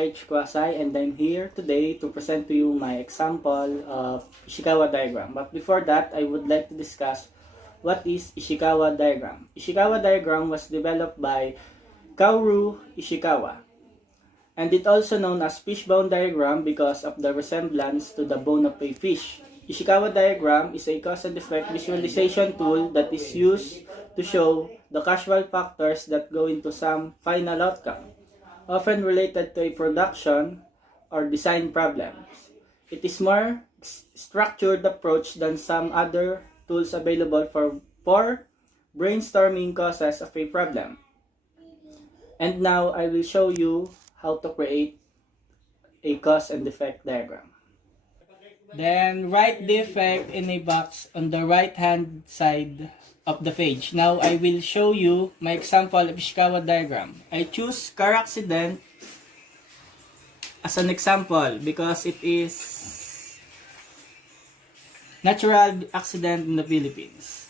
Ishikawa Kwasai, and I'm here today to present to you my example of Ishikawa diagram. But before that, I would like to discuss what is Ishikawa diagram. Ishikawa diagram was developed by Kaoru Ishikawa, and it also known as fishbone diagram because of the resemblance to the bone of a fish. Ishikawa diagram is a cause and effect visualization tool that is used to show the causal factors that go into some final outcome, often related to a production or design problems. It is more structured approach than some other tools available for brainstorming causes of a problem. And now I will show you how to create a cause and effect diagram. Then write the effect in a box on the right hand side of the page. Now I will show you my example of Ishikawa diagram. I choose car accident as an example because it is natural accident in the Philippines.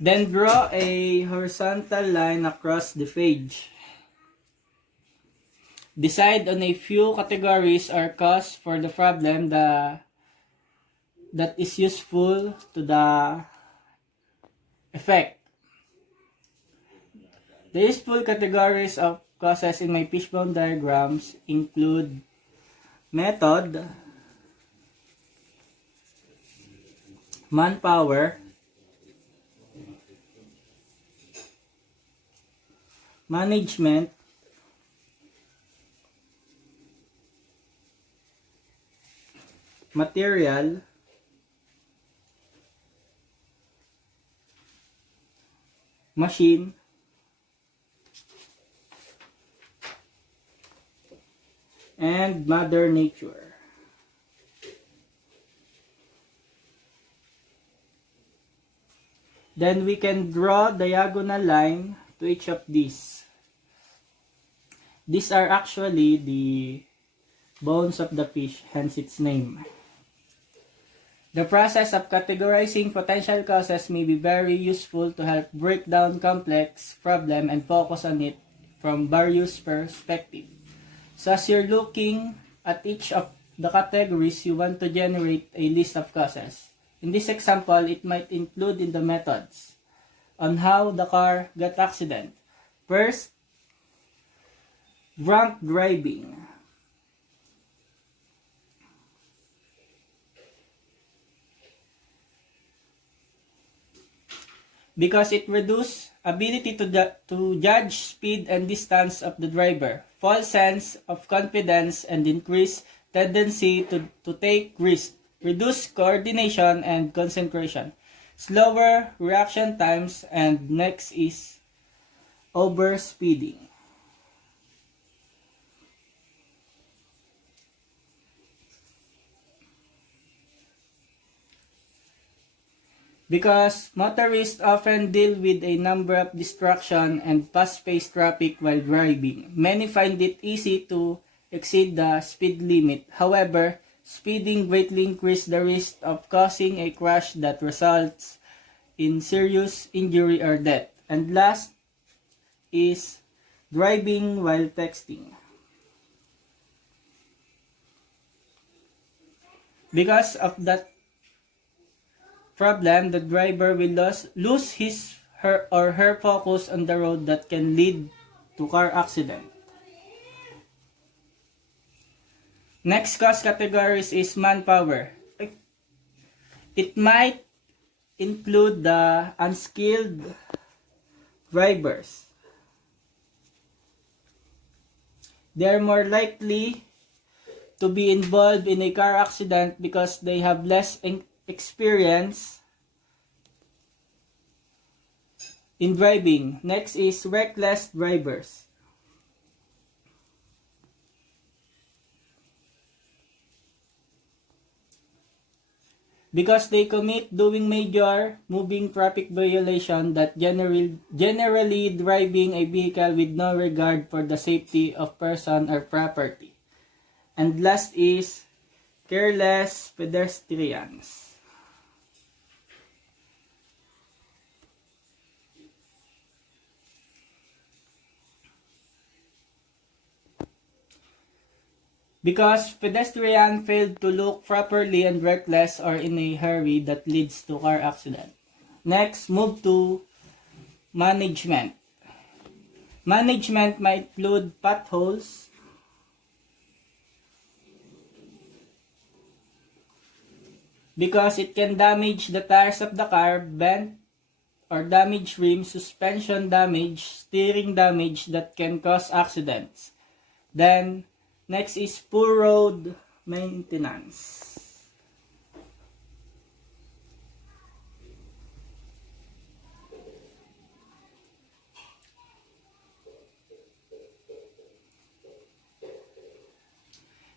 Then draw a horizontal line across the page. Decide on a few categories or cause for the problem that is useful to the effect. The useful categories of causes in my fishbone diagrams include method, manpower, management, material, machine, and Mother Nature. Then we can draw diagonal line to each of these. These are actually the bones of the fish, hence its name. The process of categorizing potential causes may be very useful to help break down complex problem and focus on it from various perspectives. So as you're looking at each of the categories, you want to generate a list of causes. In this example, it might include in the methods on how the car got accident. First, drunk driving. Because it reduces ability to judge speed and distance of the driver, false sense of confidence, and increased tendency to take risks, reduce coordination and concentration, slower reaction times, and next is overspeeding. Because motorists often deal with a number of distractions and fast-paced traffic while driving, many find it easy to exceed the speed limit. However, speeding greatly increases the risk of causing a crash that results in serious injury or death. And last is driving while texting. Because of that problem, the driver will lose his, her, or her focus on the road that can lead to car accident. Next cause categories is manpower. It might include the unskilled drivers. They are more likely to be involved in a car accident because they have less experience in driving. Next is reckless drivers. Because they commit doing major moving traffic violation that generally driving a vehicle with no regard for the safety of person or property. And last is careless pedestrians. Because pedestrian failed to look properly and reckless or in a hurry that leads to car accident. Next, move to management. Management might include potholes, because it can damage the tires of the car, bend or damage rims, suspension damage, steering damage that can cause accidents. Then, next is poor road maintenance.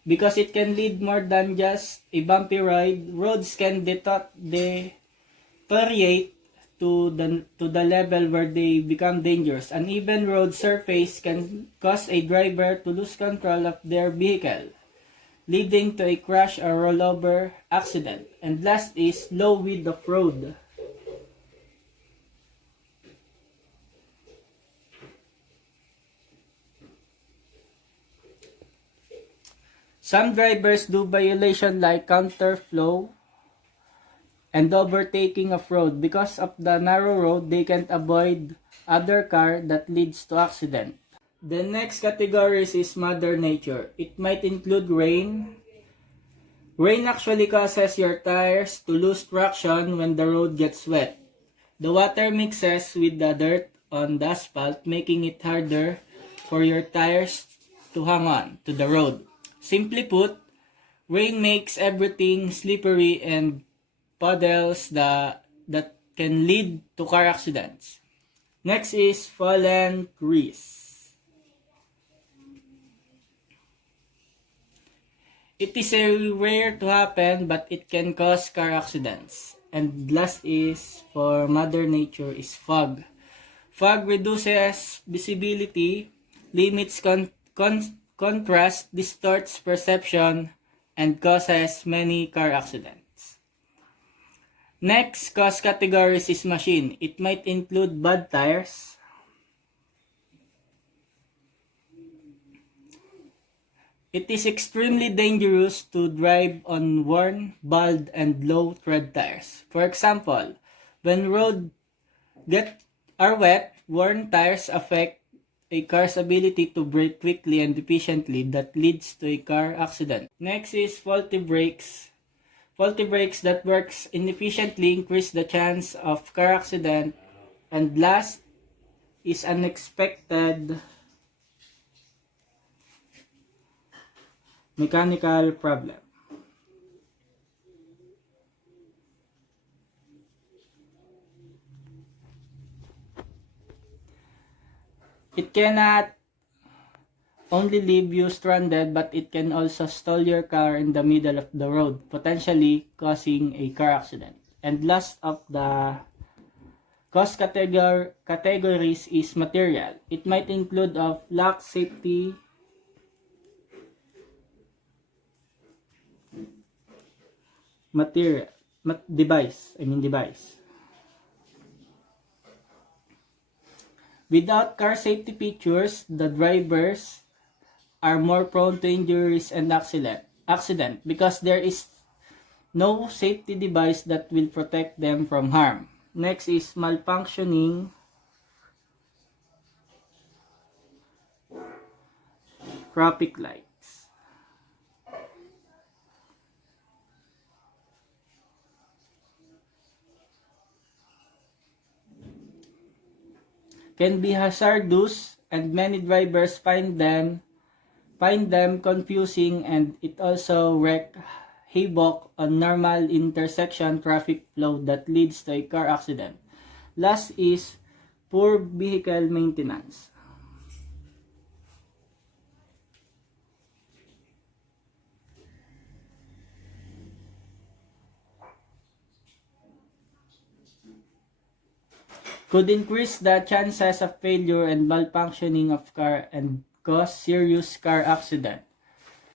Because it can lead more than just a bumpy ride, roads can deteriorate to the level where they become dangerous. An uneven road surface can cause a driver to lose control of their vehicle, leading to a crash or rollover accident. And last is low width of road. Some drivers do violation like counterflow and overtaking of road. Because of the narrow road, they can't avoid other car that leads to accident. The next category is Mother Nature. It might include rain. Rain actually causes your tires to lose traction when the road gets wet. The water mixes with the dirt on the asphalt, making it harder for your tires to hang on to the road. Simply put, rain makes everything slippery and puddles that can lead to car accidents. Next is fallen trees. It is rare to happen, but it can cause car accidents. And last is for Mother Nature is fog. Fog reduces visibility, limits contrast, distorts perception, and causes many car accidents. Next cause categories is machine. It might include bad tires, it is extremely dangerous to drive on worn, bald, and low tread tires. For example, when roads are wet, worn tires affect a car's ability to brake quickly and efficiently that leads to a car accident. Next is faulty brakes. Faulty brakes that works inefficiently increase the chance of car accident. And last is unexpected mechanical problem. It cannot only leave you stranded, but it can also stall your car in the middle of the road, potentially causing a car accident. And last of the cost categories is material. It might include of lack safety material device. Without car safety features, the drivers are more prone to injuries and accident because there is no safety device that will protect them from harm. Next is malfunctioning traffic lights. Can be hazardous and many drivers find them confusing, and it also wreak havoc on normal intersection traffic flow that leads to a car accident. Last is poor vehicle maintenance. Could increase the chances of failure and malfunctioning of car and cause serious car accident.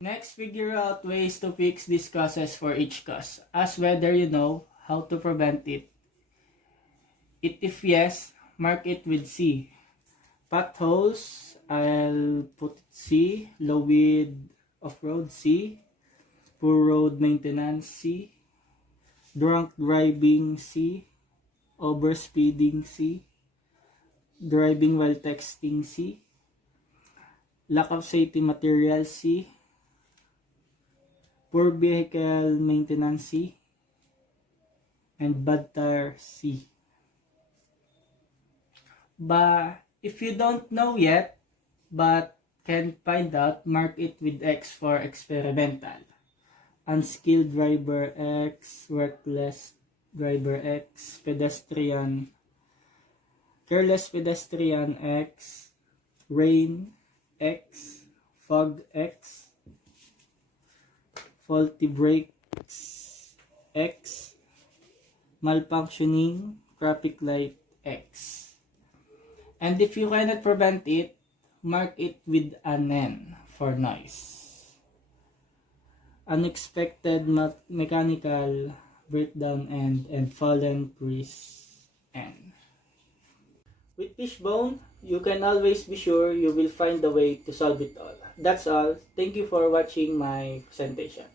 Next, figure out ways to fix these causes for each cause. Ask whether you know how to prevent it. If yes, mark it with C. Potholes, I'll put C. Low width off-road C, poor road maintenance C, drunk driving C, overspeeding C, driving while texting C, lack of safety material C, poor vehicle maintenance C, and bad tire C. But if you don't know yet, but can find out, mark it with X for experimental. Unskilled driver X, reckless driver X, pedestrian, careless pedestrian X, rain X, fog X, faulty brakes X, malfunctioning traffic light X. And if you cannot prevent it, mark it with an N for noise. Unexpected mechanical breakdown and fallen trees N. With fishbone, you can always be sure you will find a way to solve it all. That's all. Thank you for watching my presentation.